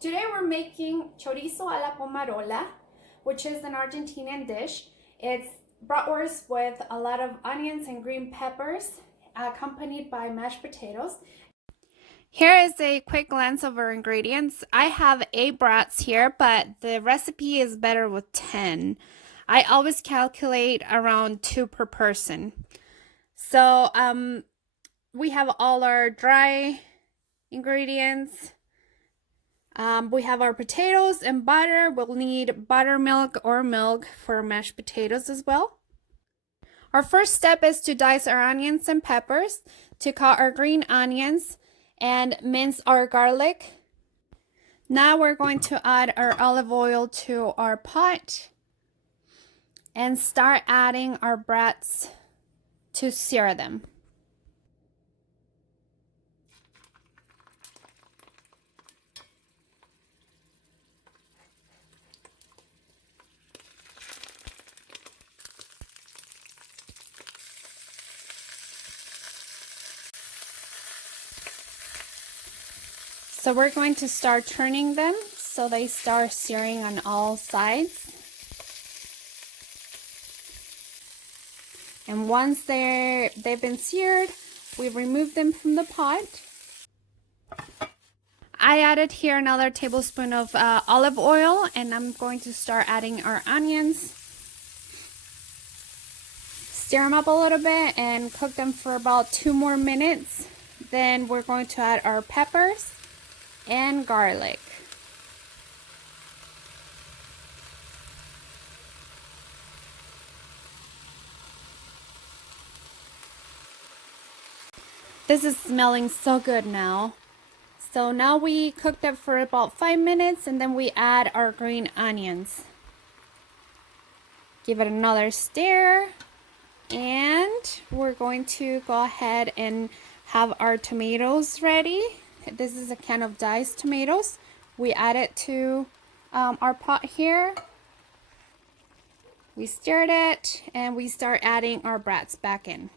Today we're making chorizo a la pomarola, which is an Argentinian dish. It's bratwurst with a lot of onions and green peppers, accompanied by mashed potatoes. Here is a quick glance of our ingredients. I have 8 brats here, but the recipe is better with 10. I always calculate around 2 per person. So we have all our dry ingredients. We have our potatoes and butter. We'll need buttermilk or milk for mashed potatoes as well. Our first step is to dice our onions and peppers, to cut our green onions, and mince our garlic. Now we're going to add our olive oil to our pot and start adding our brats to sear them. So we're going to start turning them so they start searing on all sides. And once they've been seared, we remove them from the pot. I added here another tablespoon of olive oil, and I'm going to start adding our onions. Stir them up a little bit and cook them for about 2 more minutes. Then we're going to add our peppers and garlic. This is smelling so good now. So now we cooked it for about 5 minutes, and then we add our green onions. Give it another stir, and we're going to go ahead and have our tomatoes ready. This is a can of diced tomatoes. We add it to our pot here. We stirred it, and we start adding our brats back in.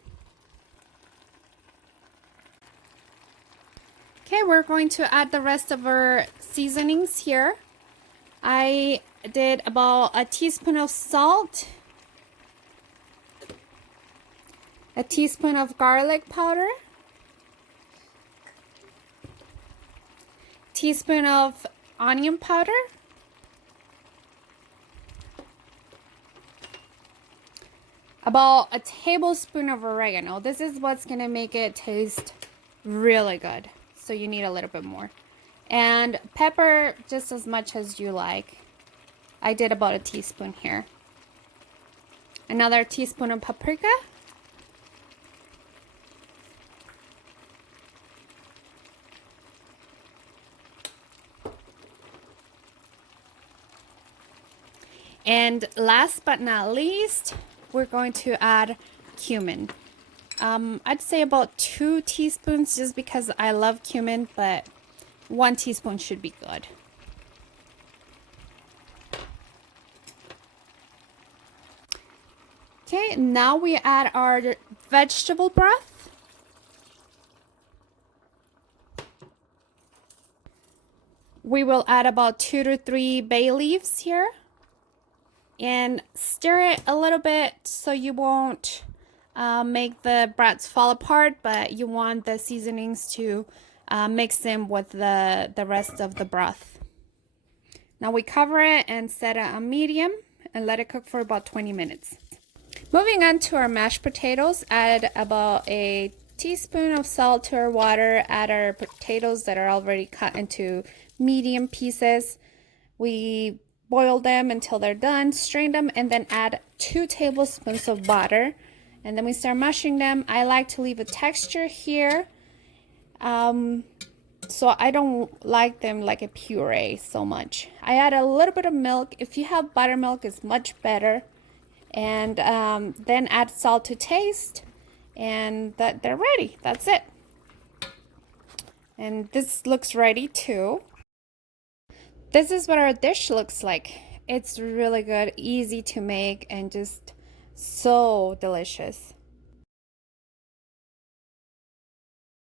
Okay, we're going to add the rest of our seasonings here. I did about a teaspoon of salt, a teaspoon of garlic powder, teaspoon of onion powder, about a tablespoon of oregano. This is what's gonna make it taste really good, so you need a little bit more. And pepper, just as much as you like. I did about a teaspoon here. Another teaspoon of paprika. And last but not least, we're going to add cumin. I'd say about 2 teaspoons just because I love cumin, but 1 teaspoon should be good. Okay, now we add our vegetable broth. We will add about 2 to 3 bay leaves here. And stir it a little bit so you won't make the brats fall apart, but you want the seasonings to mix in with the rest of the broth. Now we cover it and set it on medium and let it cook for about 20 minutes. Moving on to our mashed potatoes, add about a teaspoon of salt to our water, add our potatoes that are already cut into medium pieces. We boil them until they're done, strain them, and then add 2 tablespoons of butter. And then we start mashing them. I like to leave a texture here. So I don't like them like a puree so much. I add a little bit of milk. If you have buttermilk, it's much better. And then add salt to taste. And they're ready. That's it. And this looks ready too. This is what our dish looks like. It's really good, easy to make, and just so delicious.